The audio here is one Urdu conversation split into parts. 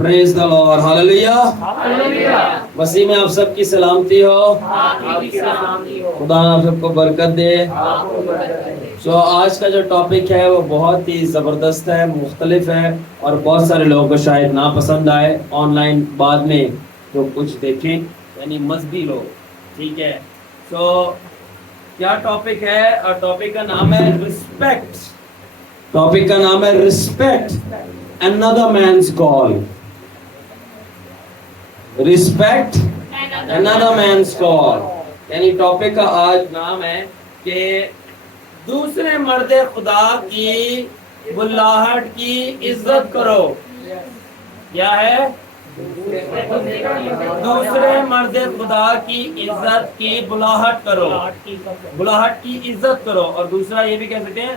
پریز دی لارڈ، ہاللویہ۔ مسیح میں آپ سب کی سلامتی ہو، خدا آپ سب کو برکت دے۔ آج کا جو ٹاپک ہے وہ بہت ہی زبردست ہے، مختلف ہے، اور بہت سارے لوگوں کو شاید ناپسند آئے۔ آن لائن بعد میں جو کچھ دیکھیں، یعنی مذہبی لوگ، ٹھیک ہے۔ کیا ٹاپک ہے؟ اور ٹاپک کا نام ہے رسپیکٹ۔ ٹاپک کا نام ہے respect another man's call۔ Respect another man's call، یعنی ٹاپک کا آج نام ہے کہ دوسرے مرد خدا کی بلاہٹ کی عزت کرو۔ کیا ہے؟ دوسرے مرد خدا کی عزت کی بلاہٹ کرو، بلاہٹ کی عزت کرو۔ اور دوسرا یہ بھی کہہ سکتے ہیں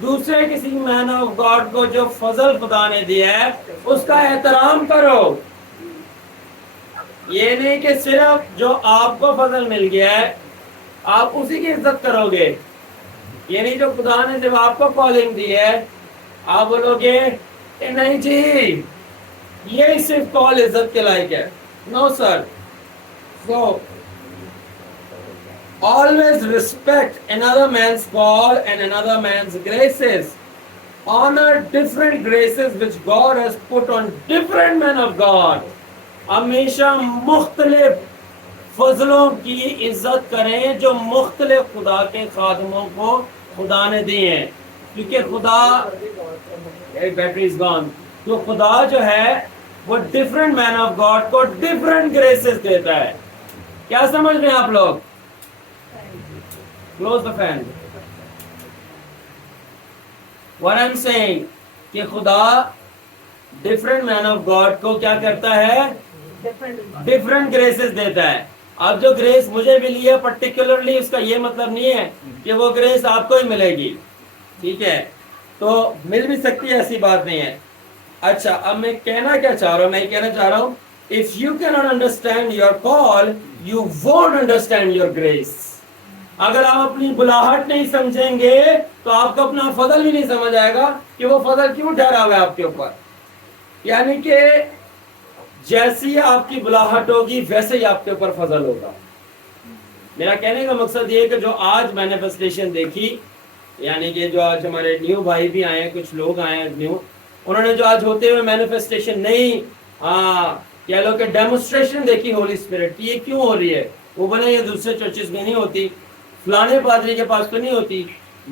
دوسرے کسی مین آف گاڈ کو جو فضل خدا نے دیا ہے اس کا احترام کرو۔ یہ نہیں کہ صرف جو آپ کو فضل مل گیا ہے آپ اسی کی عزت کرو گے، یہ نہیں جو خدا نے جب آپ کو کالنگ دی ہے آپ بولو گے نہیں جی یہ صرف کال عزت کے لائق ہے۔ نو سر۔ سو always respect another man's call and another man's graces. Honor different graces which God has put on different men of God. ہمیشہ مختلف فضلوں کی عزت کریں جو مختلف خدا کے خادموں کو خدا نے دیے ہیں، کیونکہ خدا بیٹری از گون، تو خدا جو ہے وہ ڈفرینٹ مین آف گاڈ کو ڈفرینٹ گریسز دیتا ہے۔ کیا سمجھ رہے ہیں آپ لوگ؟ Close the fan. What I'm saying کہ خدا different man of God کو کیا کرتا ہے؟ different graces دیتا ہے۔ اب جو گریس مجھے ملی ہے particularly اس کا یہ مطلب نہیں ہے کہ وہ گریس آپ کو ہی ملے گی، ٹھیک ہے؟ تو مل بھی سکتی ہے، ایسی بات نہیں ہے۔ اچھا، اب میں کہنا کیا چاہ رہا ہوں؟ میں کہنا چاہ رہا ہوں if you cannot understand your call you won't understand your grace۔ اگر آپ اپنی بلاہٹ نہیں سمجھیں گے تو آپ کو اپنا فضل بھی نہیں سمجھ آئے گا کہ وہ فضل کیوں ٹھہرا ہوا ہے آپ کے اوپر۔ یعنی کہ جیسی آپ کی بلاہٹ ہوگی ویسے ہی آپ کے اوپر فضل ہوگا۔ میرا کہنے کا مقصد یہ ہے کہ جو آج مینیفیسٹیشن دیکھی، یعنی کہ جو آج ہمارے نیو بھائی بھی آئے ہیں، کچھ لوگ آئے ہیں نیو، انہوں نے جو آج ہوتے ہوئے مینیفیسٹیشن نہیں کہہ لو کہ ڈیمونسٹریشن دیکھی ہولی اسپرٹ کی، یہ کیوں ہو رہی ہے؟ وہ بولے یہ دوسرے چرچز میں نہیں ہوتی، فلانے پادری کے پاس تو نہیں ہوتی،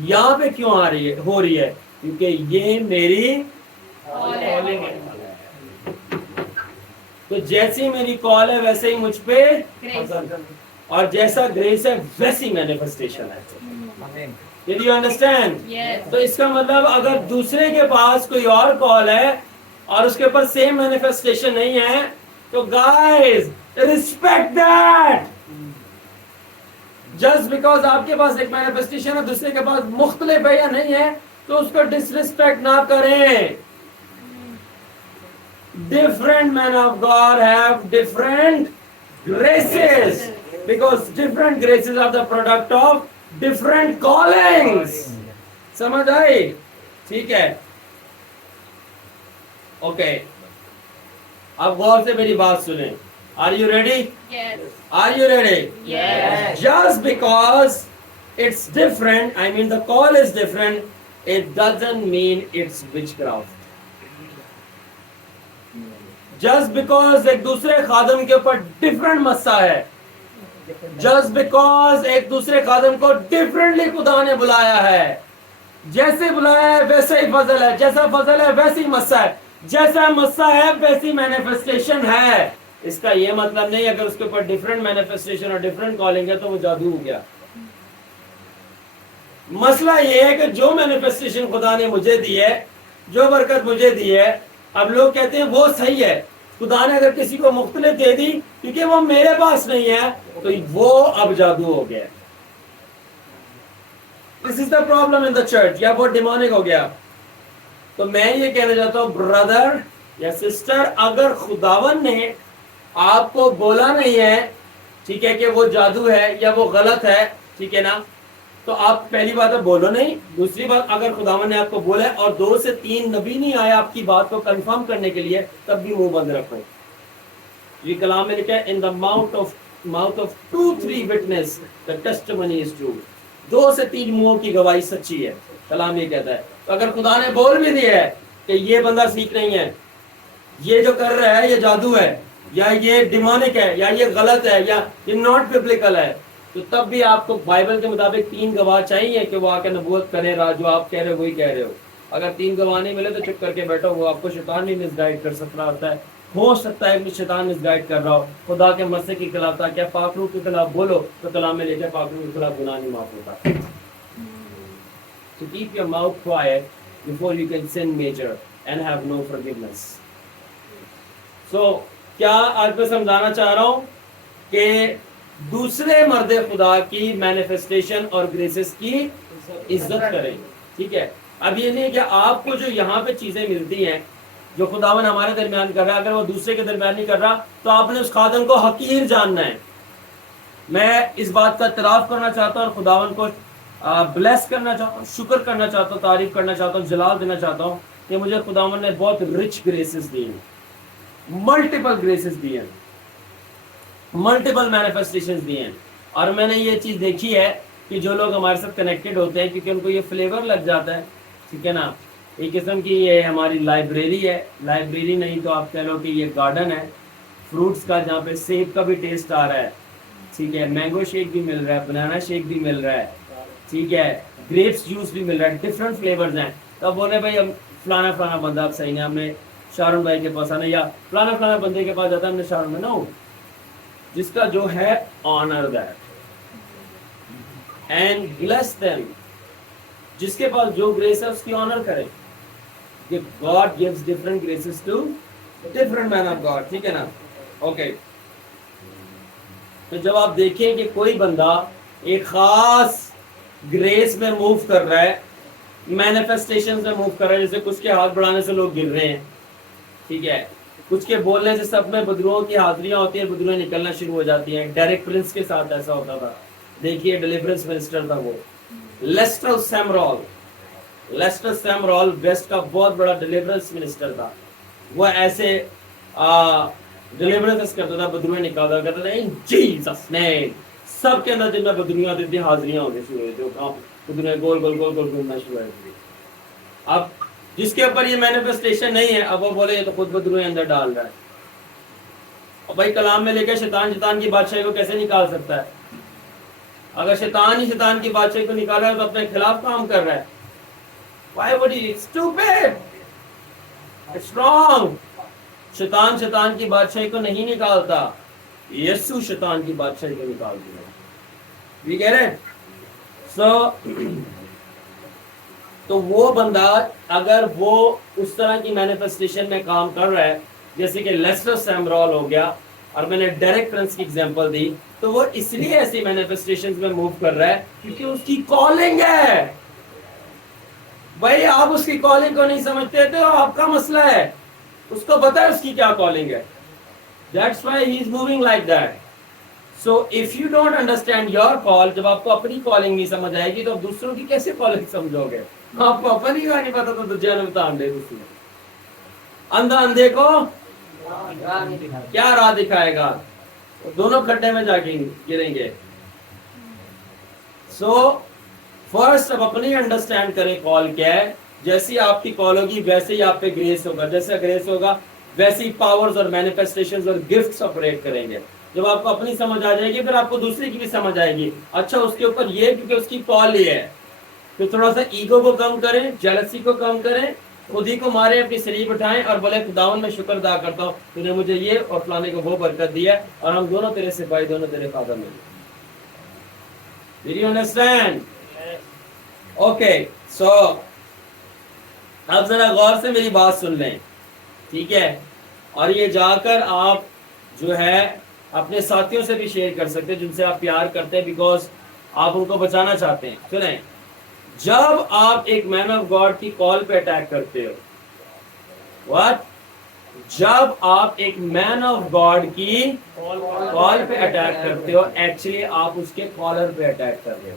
یہاں پہ کیوں آ رہی ہے، ہو رہی ہے؟ کیونکہ یہ میری کالنگ ہے۔ تو جیسی میری کال ہے ویسے ہی مجھ پہ اور جیسا گریس ہے ویسی مینیفیسٹیشن ہے۔ Did you understand؟ تو اس کا مطلب اگر دوسرے کے پاس کوئی اور کال ہے اور اس کے اوپر سیم مینیفیسٹیشن نہیں ہے تو guys respect that. Just because آپ کے پاس ایک مینیفیسٹیشن ہے دوسرے کے پاس مختلف ہے یا نہیں ہے تو اس کو ڈس ریسپیکٹ نہ کریں۔ Different men of God have different graces because different graces are the product of different callings. سمجھ آئی؟ ٹھیک ہے، اوکے۔ اب غور سے میری بات سنیں۔ Are you ready؟ Yes. Are you ready؟ Yes. Just because it's different, I mean the call is different, it doesn't mean it's witchcraft۔ Just because ایک دوسرے خادم کے اوپر different مسا ہے، just because ایک دوسرے خادم کو differently خدا نے بلایا ہے، جیسے بلایا ہے ویسے ہی فضل ہے، جیسا فضل ہے ویسی مسا ہے، جیسا مسا ہے ویسی مینیفیسٹیشن ہے۔ اس کا یہ مطلب نہیں اگر اس کے اوپر ڈفرینٹ مینیفیسٹیشن اور ڈفرینٹ کالنگ ہے تو وہ جادو ہو گیا۔ مسئلہ یہ ہے کہ جو مینیفیسٹیشن خدا نے مجھے دی ہے، جو برکت مجھے دی ہے، اب لوگ کہتے ہیں وہ صحیح ہے، خدا نے اگر کسی کو مختلف دے دی کیونکہ وہ میرے پاس نہیں ہے تو وہ اب جادو ہو گیا۔ This is the problem in the church، یا وہ ڈیمونک ہو گیا۔ تو میں یہ کہنا چاہتا ہوں برادر یا سسٹر، اگر خداون نے آپ کو بولا نہیں ہے ٹھیک ہے کہ وہ جادو ہے یا وہ غلط ہے، ٹھیک ہے نا، تو آپ پہلی بات ہے بولو نہیں. دوسری بات اگر خداوند نے آپ کو بولا ہے اور 2 سے 3 نبی نہیں آئے آپ کی بات کو کنفرم کرنے کے لیے, تب بھی منہ بند رکھو. یہ کلام میں لکھا ہے ان دا mouth of 2-3 witness the testimony is true. 2 سے 3 منہوں کی گواہی سچی ہے, کلام یہ کہتا ہے. تو اگر خدا نے بول بھی دیا ہے کہ یہ بندہ ٹھیک نہیں ہے, یہ جو کر رہا ہے یہ جادو ہے, یا یہ ڈیمونک ہے, یا یہ غلط ہے, یا یہ ناٹ ببلیکل ہے, تو تب بھی آپ کو بائبل کے مطابق 3 گواہ چاہیے کہ وہ آ کے نبوت کرے, جو آپ کہہ رہے ہو وہی کہہ رہے ہو. اگر 3 گواہ نہیں ملے تو چپ کر کے بیٹھو. وہ آپ کو شیطان بھی مس گائیڈ کر سکتا ہوتا ہے. ہو سکتا ہے کہ شیطان مس گائیڈ کر رہا ہو خدا کے مسئلے کے خلاف, تاکہ پاک روح کے خلاف بولو تو کلام میں لکھا ہے پاک روح کے خلاف گناہ نہیں معاف ہوتا. So keep your mouth quiet before you can sin major and have no forgiveness. So کیا آج میں سمجھانا چاہ رہا ہوں کہ دوسرے مرد خدا کی مینیفیسٹیشن اور گریسز کی عزت کریں. ٹھیک ہے, اب یہ نہیں کہ آپ کو جو یہاں پہ چیزیں ملتی ہیں جو خداوند ہمارے درمیان کر رہا ہے, اگر وہ دوسرے کے درمیان نہیں کر رہا تو آپ نے اس خادم کو حقیر جاننا ہے. میں اس بات کا اعتراف کرنا چاہتا ہوں اور خداوند کو بلیس کرنا چاہتا ہوں, شکر کرنا چاہتا ہوں, تعریف کرنا چاہتا ہوں, جلال دینا چاہتا ہوں کہ مجھے خداوند نے بہت رچ گریسز دی ہیں, ملٹیپل گریسز دی ہیں, ملٹیپل مینیفیسٹیشنز دی ہیں. اور میں نے یہ چیز دیکھی ہے کہ جو لوگ ہمارے ساتھ کنیکٹڈ ہوتے ہیں کیونکہ ان کو یہ فلیور لگ جاتا ہے, ٹھیک ہے نا, ایک قسم کی یہ ہماری لائبریری ہے, لائبریری نہیں تو آپ کہہ لو کہ یہ گارڈن ہے فروٹس کا, جہاں پہ سیب کا بھی ٹیسٹ آ رہا ہے, ٹھیک ہے, مینگو شیک بھی مل رہا ہے, بنانا شیک بھی مل رہا ہے, ٹھیک ہے, گریپس جوس بھی مل رہا ہے, ڈفرینٹ فلیورز ہیں. تب بولے بھائی ہم فلانا فلانا بندہ آپ صحیح ہے, ہم نے شارون بھائی کے پاس آنا, یا فلانا فلانا بندے کے پاس جاتا ہے ہم نے شارون میں, نو, جس کا جو ہے owner that and bless them, جس کے پاس جو گریس ہے اس کی آنر کرے. God gives different graces to different men of God, ٹھیک ہے نا. اوکے, تو جب آپ دیکھیں کہ کوئی بندہ ایک خاص گریس میں موو کر رہا ہے, مینیفیسٹیشن میں موو کر رہا ہے, جیسے کچھ کے ہاتھ بڑھانے سے لوگ گر رہے ہیں, ٹھیک ہے, کچھ کے بولنے سے سب میں بدروؤں کی حاضریاں ہوتی ہیں, بدرویں نکلنا شروع ہو جاتی ہیں. ڈیریک پرنس کے ساتھ ایسا ہوتا تھا, دیکھیے ڈیلیورنس منسٹر تھا وہ, لیسٹر سیمرول. لیسٹر سیمرول ویسٹ کا بہت بڑا ڈیلیورنس منسٹر تھا. وہ ایسے ڈیلیورنس کرتا تھا, بدرویں نکالتا, کہتا تھا ان جیسس نیم. سب کے اندر جن میں بدرویاں ہوتی تھیں حاضریاں ہونے شروع ہوئی تھی, بدرویں گول گول گول گول گھومنا شروع ہوئی تھی. اب جس کے اوپر یہ مینیفیسٹیشن نہیں ہے, اب وہ بولے یہ تو خود بدرویں اندر ڈال رہا ہے. اور بھائی کلام میں لے کے شیطان کی بادشاہی کو کیسے نکال سکتا ہے؟ اگر شیطان ہی شیطان کی بادشاہی کو نکال رہا ہے تو اپنے خلاف کام کر رہا ہے. Why would he? It's stupid. It's wrong. شیطان کی بادشاہی کو نہیں نکالتا, یسوع شیطان کی بادشاہی کو نکال دیا. یہ کہہ رہے تو وہ بندہ اگر وہ اس طرح کی مینیفیسٹیشن میں کام کر رہا ہے جیسے کہ لیسٹر سیمرول ہو گیا, اور میں نے ڈیریک پرنس کی ایگزامپل دی, تو وہ اس لیے ایسی مینیفیسٹیشن میں موو کر رہا ہے کیونکہ اس کی کالنگ ہے. بھائی آپ اس کی کالنگ کو نہیں سمجھتے تو آپ کا مسئلہ ہے, اس کو پتا ہے اس کی کیا کالنگ ہے. That's why he is moving like that. So if you don't understand your call, جب آپ کو اپنی کالنگ نہیں سمجھ آئے گی تو آپ دوسروں کی کیسے کالنگ سمجھو گے؟ آپ کو اپنی کا نہیں پتا تو دوسرے نے بتا دے. اندھا اندھے کو کیا راہ دکھائے گا, دونوں کھڈے میں جا کے گریں گے. سو فرسٹ اب اپنی انڈرسٹینڈ کریں کال کیا ہے. جیسی آپ کی کال ہوگی ویسے ہی آپ پہ گریس ہوگا, جیسا گریس ہوگا ویسی پاورز اور مینیفیسٹیشنز اور گفٹس آپریٹ کریں گے. جب آپ کو اپنی سمجھ آ جائے گی پھر آپ کو دوسرے کی بھی سمجھ آئے گی. اچھا اس کے اوپر یہ کیونکہ اس کی کال یہ ہے, تو تھوڑا سا ایگو کو کم کریں, جیلسی کو کم کریں, خود ہی کو مارے, اپنی سلیب اٹھائیں اور بولے خداوند میں شکر ادا کرتا ہوں تو نے مجھے یہ اور فلانے کو وہ برکت دی ہے, اور ہم دونوں تیرے سپاہی, دونوں تیرے خادم ہیں. Did you understand? اوکے, سو اب ذرا غور سے میری بات سن لیں, ٹھیک ہے, اور یہ جا کر آپ جو ہے اپنے ساتھیوں سے بھی شیئر کر سکتے ہیں جن سے آپ پیار کرتے ہیں, بیکاز آپ ان کو بچانا چاہتے ہیں. سنیں, جب آپ ایک مین آف گاڈ کی کال پہ اٹیک کرتے ہو, what? جب آپ ایک مین آف گاڈ کی کال پہ اٹیک کرتے ہو, ایکچولی آپ اس کے کالر پہ اٹیک کر رہے ہو.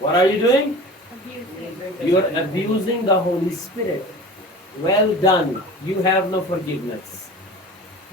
What are you doing? You are abusing the Holy Spirit. Well done. You have no forgiveness.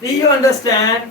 Do you understand?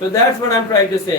so that's what I'm trying to say.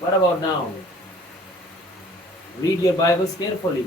What about now? Read your Bibles carefully.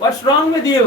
What's wrong with you?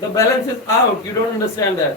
The balance is out. You don't understand that.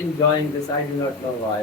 enjoying this, I do not know why.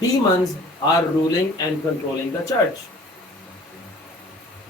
Demons are ruling and controlling the church.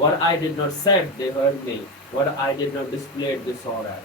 What I did not said they heard me, what I did not displayed they saw that.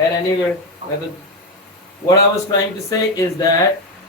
Anyway, what I was trying to say is that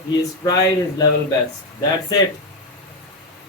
he is tried his level best, that's it,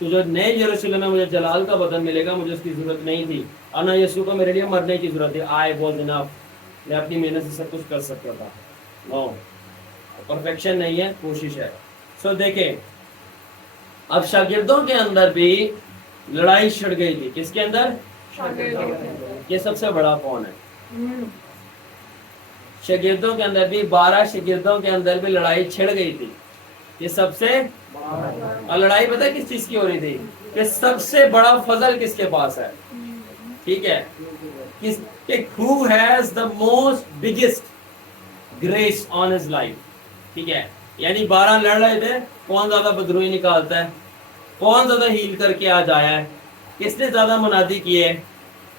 تو جو نئے یروشلم میں مجھے جلال کا بدن ملے گا مجھے اس کی ضرورت نہیں تھی، اور نہ یسوع کو میرے لیے مرنے کی ضرورت تھی. آئی واز انف، میں اپنی محنت سے سب کچھ کر سکتا تھا. نو، پرفیکشن نہیں ہے، کوشش ہے. سو دیکھیں اب شاگردوں کے اندر بھی لڑائی چھڑ گئی تھی. کس کے اندر؟ یہ سب سے بڑا کون ہے؟ شاگردوں کے اندر بھی 12 شاگردوں کے اندر بھی لڑائی چھڑ گئی تھی. یہ سب سے، اور لڑائی پتہ کس چیز کی ہو رہی تھی؟ کہ سب سے بڑا فضل کس کے پاس ہے. ٹھیک ہے، کس کہ who has the most biggest grace on his life. ٹھیک ہے، یعنی 12 لڑ رہے تھے، کون زیادہ بدروئی نکالتا ہے، کون زیادہ ہیل کر کے آج آیا ہے، کس نے زیادہ منادی کیے،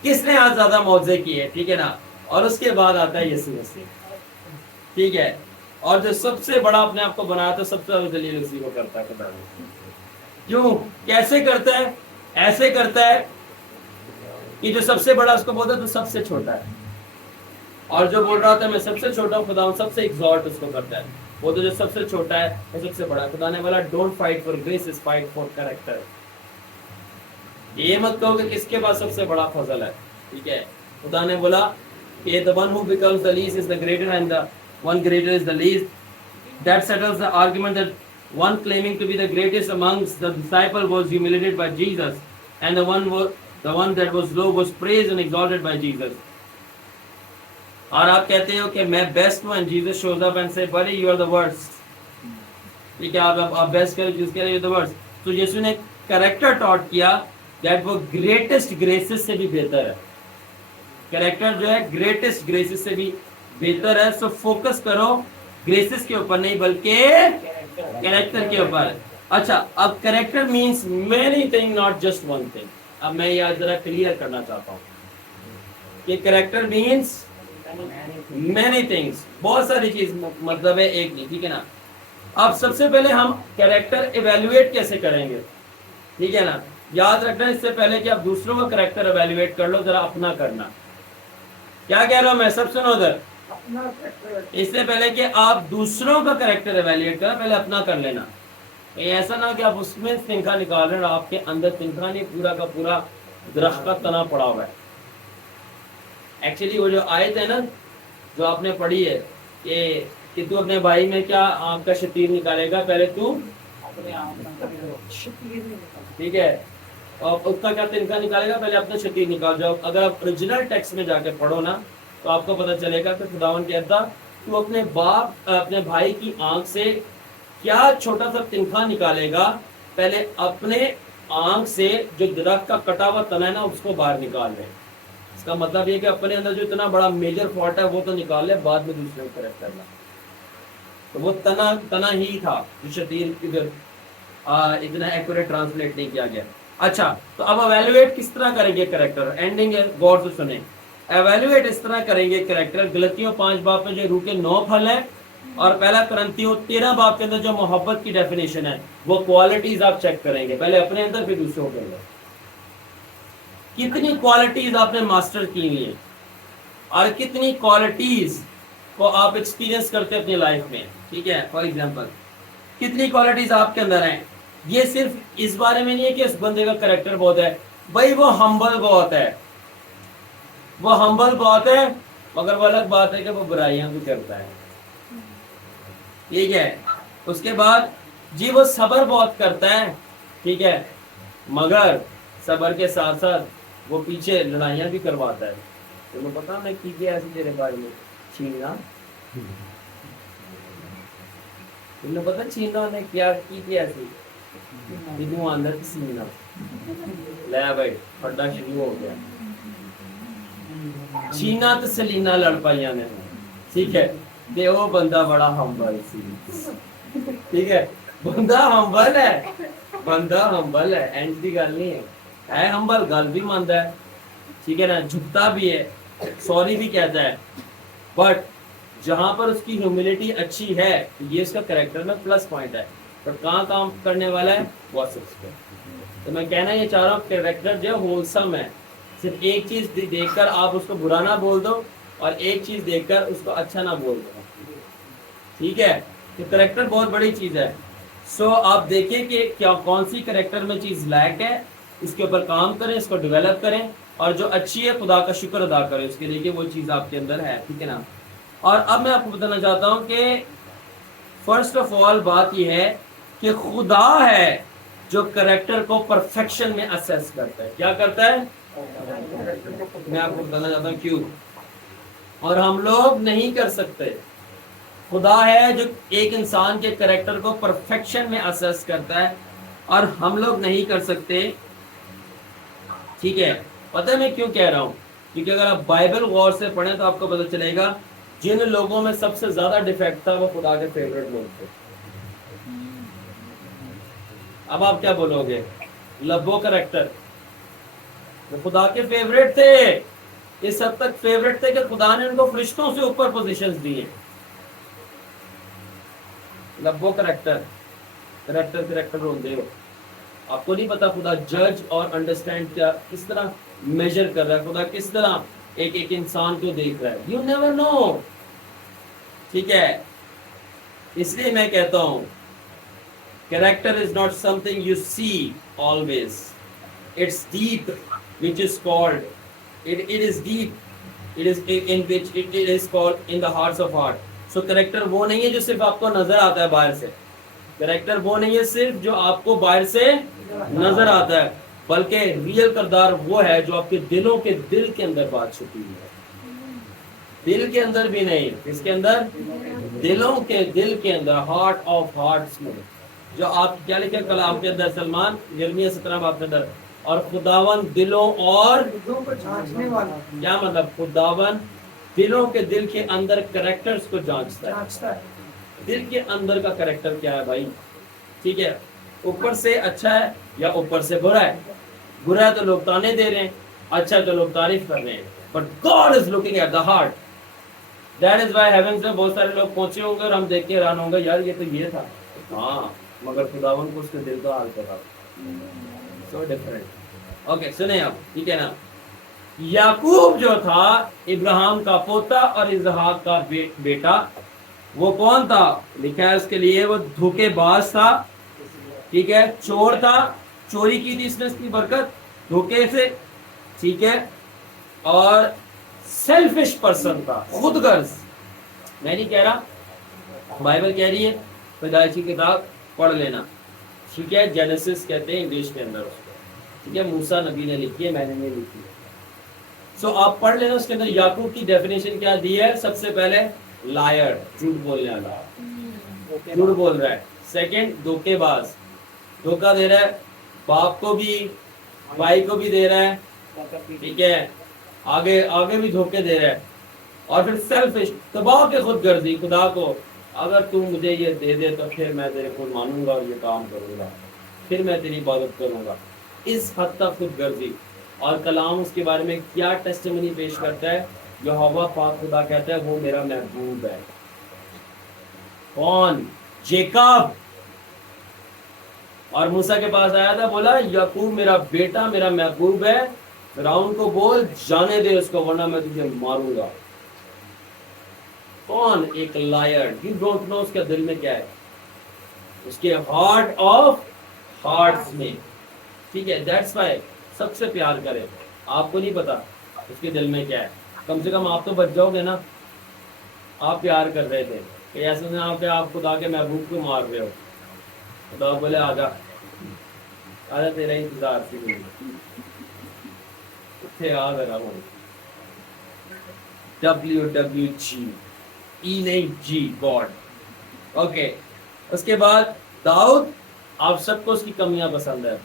کس نے آج زیادہ معجزے کیے. ٹھیک ہے نا، اور اس کے بعد آتا ہے یسوع مسیح. ٹھیک ہے، اور جو سب سے بڑا اپنے آپ کو بنایا تو سب سے زیادہ دلیل اسی کو کرتا ہے. خدا کیوں، کیسے کرتا ہے؟ ایسے کرتا ہے کہ جو سب سے بڑا اس کو بولتا ہے تو سب سے چھوٹا ہے، اور جو بول رہا تھا میں سب سے چھوٹا ہوں خدا ہوں، سب سے ایگزالٹ اس کو کرتا ہے. وہ تو جو سب سے چھوٹا ہے وہ سب سے بڑا. خدا نے بولا don't fight for grace, fight for character. یہ مت کہو کہ کس کے پاس سب سے بڑا فضل ہے. ٹھیک ہے، خدا نے بولا کہ the one who becomes the least is the greater and the one greater is the least. That settles the argument that one claiming to be the greatest amongst the disciple was humiliated by Jesus, and the one that was low was praised and exalted by Jesus. اور آپ کہتے ہو کہ میں بیسٹ ہوں، and Jesus shows up and say buddy you are the worst. ٹھیک ہے، آپ بیسٹ کریں، جس کہہ رہے you the worst. تو یسوع نے کریکٹر ٹاٹ کیا that وہ گریٹسٹ گریسز سے بھی بہتر ہے. کریکٹر جو ہے گریٹسٹ گریسز سے بھی بہتر ہے. سو فوکس کرو گریسز کے اوپر نہیں بلکہ کریکٹر کے اوپر. اچھا، اب character means many thing not just one thing. اب میں یہ ذرا کلیئر کرنا چاہتا ہوں کہ کریکٹر مینس مینی تھنگس، بہت ساری چیز مطلب ہے ایک نہیں. ٹھیک ہے نا، اب سب سے پہلے ہم کریکٹر ایویلویٹ کیسے کریں گے. ٹھیک ہے نا، یاد رکھنا اس سے پہلے کہ آپ دوسروں کا کریکٹر ایویلویٹ کر لو، ذرا اپنا کرنا. کیا کہہ رہا ہوں میں، سب سنو ادھر. اس سے پہلے کہ آپ دوسروں کا کریکٹر ایویلویٹ کریں پہلے اپنا کر لینا. ایسا نہ کہ آپ اس میں تنخواہ نکال رہے ہیں اور آپ کے اندر تنخواہ نہیں، پورا کا پورا درخت کا تنا پڑا ہوا ہے. ایکچولی وہ جو آیت ہے نا جو آپ نے پڑھی ہے کہ تو اپنے بھائی میں کیا آنکھ کا شتیر نکالے گا، پہلے تو ٹھیک ہے، اور اس کا کیا تنخواہ نکالے گا، پہلے اپنا شتیر نکال جاؤ. اگر آپ اوریجنل ٹیکسٹ میں جا کے پڑھو نا تو آپ کو پتہ چلے گا کہ خداوند کہتا تو اپنے باپ اپنے بھائی کی آنکھ سے کیا چھوٹا سا تنخواہ نکالے گا، پہلے اپنے آنکھ سے جو درخت کا کٹا ہوا تنا ہے نا اس کو باہر نکال لے. اس کا مطلب یہ کہ اپنے اندر جو اتنا بڑا میجر فالٹ ہے وہ تو نکال لے، بعد میں دوسرے کو کریکٹ کرنا. تو وہ تنا ہی تھا جو شتیر ادھر اتنا ایکوریٹ ٹرانسلیٹ نہیں کیا گیا. اچھا، تو اب ایویلویٹ کس طرح کریں گے کریکٹر؟ اینڈنگ ہے، غور سے سنیں. ایویلویٹ اس طرح کریں گے کریکٹر، غلطیوں 5 باب میں جو روح کے 9 پھل ہیں، اور پہلا کرنتیوں 13 باب کے اندر جو محبت کی ڈیفینیشن ہے وہ کوالٹیز آپ چیک کریں گے، پہلے اپنے اندر پھر دوسروں کے اندر. کتنی کوالٹیز آپ نے ماسٹر کی ہوئی ہیں اور کتنی کوالٹیز کو آپ ایکسپیرینس کرتے اپنی لائف میں. ٹھیک ہے، فار ایگزامپل کتنی کوالٹیز آپ کے اندر ہیں. یہ صرف اس بارے میں نہیں ہے کہ اس بندے کا کریکٹر بہت ہے، بھائی وہ ہمبل بہت ہے، وہ ہمبل بہت ہے، مگر وہ الگ بات ہے کہ وہ برائیاں بھی کرتا ہے. ٹھیک ہے، اس کے بعد جی وہ صبر بہت کرتا ہے. ٹھیک ہے، مگر صبر کے ساتھ ساتھ وہ پیچھے لڑائیاں بھی کرواتا ہے. تمہیں پتا میں کی کیا ایسی تیرے بارے میں چھیننا، تمہیں پتا چھیننا نے کیا کی ایسی دنوں اندر سینا لے بھائی پھٹا شروع ہو گیا. چھینا تو سلینا لڑ پائیاں نے. ٹھیک ہے، کہ وہ بندہ بڑا ہمبل سی. ٹھیک ہے، بندہ ہمبل ہے، بندہ ہمبل ہے، اینڈ کی گل نہیں ہے ہمبل، گل بھی مانتا ہے. ٹھیک ہے نا، جھکتا بھی ہے، سوری بھی کہتا ہے. بٹ جہاں پر اس کی ہیوملٹی اچھی ہے یہ اس کا کریکٹر میں پلس پوائنٹ ہے. پر کہاں کام کرنے والا ہے گوسپس پہ. تو میں کہنا یہ چاہ رہا ہوں کریکٹر جو ہولسم ہے. صرف ایک چیز دیکھ کر آپ اس کو برا نہ بول دو اور ایک چیز دیکھ کر اس کو اچھا نہ بول دو. ٹھیک ہے، تو کریکٹر بہت بڑی چیز ہے. سو آپ دیکھیں کہ کیا کون سی کریکٹر میں چیز لیک ہے، اس کے اوپر کام کریں، اس کو ڈیولپ کریں، اور جو اچھی ہے خدا کا شکر ادا کریں اس کے لیے کہ وہ چیز آپ کے اندر ہے، ٹھیک ہے نا. اور اب میں آپ کو بتانا چاہتا ہوں کہ فرسٹ آف آل بات یہ ہے کہ خدا ہے جو کریکٹر کو پرفیکشن میں اسیس کرتا ہے. کیا کرتا ہے؟ میں آپ کو بتانا چاہتا ہوں کیوں. اور ہم لوگ نہیں کر سکتے. خدا ہے جو ایک انسان کے کریکٹر کو پرفیکشن میں اسیس کرتا ہے اور ہم لوگ نہیں کر سکتے. ٹھیک ہے، پتہ ہے میں کیوں کہہ رہا ہوں؟ کیونکہ اگر آپ بائبل غور سے پڑھیں تو آپ کو پتہ چلے گا جن لوگوں میں سب سے زیادہ ڈیفیکٹ تھا وہ خدا کے فیوریٹ لوگ تھے. اب آپ کیا بولو گے؟ لبو کریکٹر وہ خدا کے فیوریٹ تھے، اس حد تک فیوریٹ تھے کہ خدا نے ان کو فرشتوں سے اوپر پوزیشنز دی ہیں. لبو کریکٹر ہوندے ہو. آپ کو نہیں پتا خدا جج اور انڈرسٹینڈ کیا کس طرح میجر کر رہا ہے، خدا کس طرح ایک ایک انسان کو دیکھ رہا ہے. You never know. ٹھیک ہے، اس لیے میں کہتا ہوں character is not something you see always. It's deep which is called it is deep, it is in which it is called in the hearts of heart. So character وہ نہیں ہے جو صرف آپ کو نظر آتا ہے باہر سے. کریکٹر وہ نہیں ہے صرف جو آپ کو باہر سے نظر آتا ہے، بلکہ ریئل کردار وہ ہے جو آپ کے دلوں کے دل کے اندر بات چھپی ہوئی ہے. دل کے اندر بھی نہیں، اس کے اندر دلوں کے دل کے اندر، ہارٹ آف ہارٹس میں جو آپ کیا لکھے کلام کے اندر سلمان یرمیہ 17 باب کے اندر. اور خداون دلوں اور کیا مطلب؟ خداون دلوں کے دل کے اندر کریکٹرز کو جانچتا ہے. دل کے اندر کا کریکٹر کیا ہے بھائی؟ ٹھیک ہے، اوپر سے اچھا ہے یا اوپر سے برا ہے؟ برا ہے تو لوگ تانے دے رہے ہیں، اچھا ہے تو لوگ تعریف کر رہے ہیں. But God is looking at the heart. That is why heaven سے بہت سارے لوگ پہنچے ہوں گے اور ہم دیکھ کے حیران ہوں گے یار یہ تو یہ تھا. ہاں، مگر خداون کو اس کے دل کا حال پتا. So different. اوکے سنیں آپ، ٹھیک ہے نا. یعقوب جو تھا ابراہیم کا پوتا اور اسحاق کا بیٹا، وہ کون تھا؟ لکھا ہے اس کے لیے وہ دھوکے باز تھا. ٹھیک ہے، چور تھا، چوری کی تھی اس نے، اس کی برکت دھوکے سے. ٹھیک ہے، اور سیلفش پرسن تھا، خود غرض. میں نہیں کہہ رہا، بائبل کہہ رہی ہے، پیدائش کی کتاب پڑھ لینا. ٹھیک ہے، جینیسس کہتے ہیں انگلش کے اندر اس کو. ٹھیک ہے، موسیٰ نبی نے لکھی ہے، میں نے نہیں لکھی ہے. سو آپ پڑھ لینا. اس کے اندر یعقوب کی ڈیفینیشن کیا دی ہے؟ سب سے پہلے لائر، جھوٹ بولنے والا، جھوٹ بول رہا ہے. سیکنڈ، دھوکے باز، دھوکہ دے رہا ہے، باپ کو بھی بھائی کو بھی دے رہا ہے. ٹھیک ہے، آگے آگے بھی دھوکے دے رہا ہے. اور پھر سیلفش، دبا کے خود غرضی. خدا کو اگر تو مجھے یہ دے دے تو پھر میں تیرے کو مانوں گا اور یہ کام کروں گا، پھر میں تیری عبادت کروں گا. اس حد تک خود غرضی. اور کلام اس کے بارے میں کیا ٹیسٹیمنی پیش کرتا ہے؟ یہوہ پاک خدا کہتا ہے وہ میرا محبوب ہے. کون؟ جیکب. اور موسیٰ کے پاس آیا تھا، بولا یعقوب میرا بیٹا، میرا محبوب ہے. فرعون کو بول جانے دے اس کو ورنہ میں تجھے ماروں گا. کون؟ ایک لائر. یو ڈونٹ نو اس کے دل میں کیا ہے، اس کے ہارٹ آف ہارٹس میں. ٹھیک ہے، دیٹس وائی سب سے پیار کرے. آپ کو نہیں پتا اس کے دل میں کیا ہے. کم سے کم آپ تو بچ جاؤ گے نا. آپ پیار کر رہے تھے کہ ایسے نہ آپ خدا کے محبوب کو مار رہے ہو. خدا بولے آجا آجا، تیرا انتظار سی یاد رہا ہوں. WWG ای نہیں جی، گاڈ. اوکے، اس کے بعد داؤد. آپ سب کو اس کی کمیاں پسند ہے.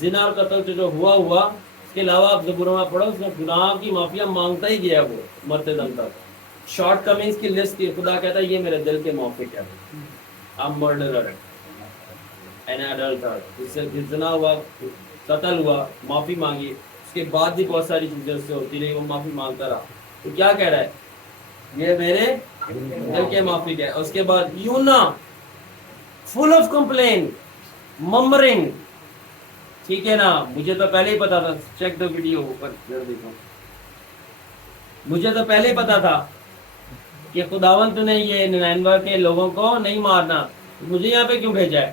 زنا اور قتل جو ہوا اس کے علاوہ آپ زبوروں میں پڑھو، اس میں گناہ کی معافیا مانگتا ہی گیا وہ مرتے دم تک. شارٹ کمنگز کی لسٹ کی. خدا کہتا ہے یہ میرے دل کے موافق ہے. I'm murderer, an adulterer. جس سے زنا ہوا، قتل ہوا، معافی مانگی. اس کے بعد بھی بہت ساری چیزیں اس سے ہوتی رہی، وہ معافی مانگتا رہا. تو کیا کہہ رہا ہے؟ یہ میرے دل کے موافق ہے. اس کے بعد یونا، فل آف کمپلین، ممبرنگ. ٹھیک ہے نا، مجھے تو پہلے ہی پتا تھا. چیک دا ویڈیو اوپر دیکھو. مجھے تو پہلے ہی پتا تھا کہ خداوند نے یہ نینوہ کے لوگوں کو نہیں مارنا، مجھے یہاں پہ کیوں بھیجا ہے؟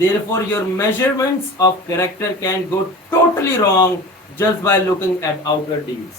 Therefore your measurements of character can go totally wrong just by looking at outer deeds।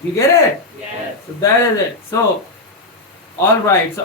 You get it? Yes. So that is it. So all right. So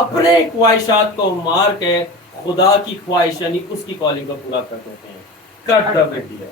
اپنے خواہشات کو مار کے خدا کی خواہش یعنی اس کی کالنگ کو پورا کر دیتے ہیں. کٹ دا ویڈیو.